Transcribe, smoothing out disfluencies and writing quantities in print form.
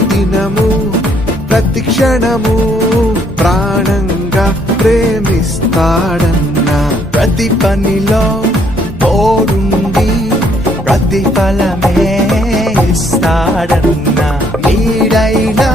దినము ప్రతి క్షణము ప్రాణంగా ప్రేమిస్తాడన్నా. ప్రతి పనిలో తోడుండి ప్రతిఫలమే ఇస్తాడన్నా. నీడైనా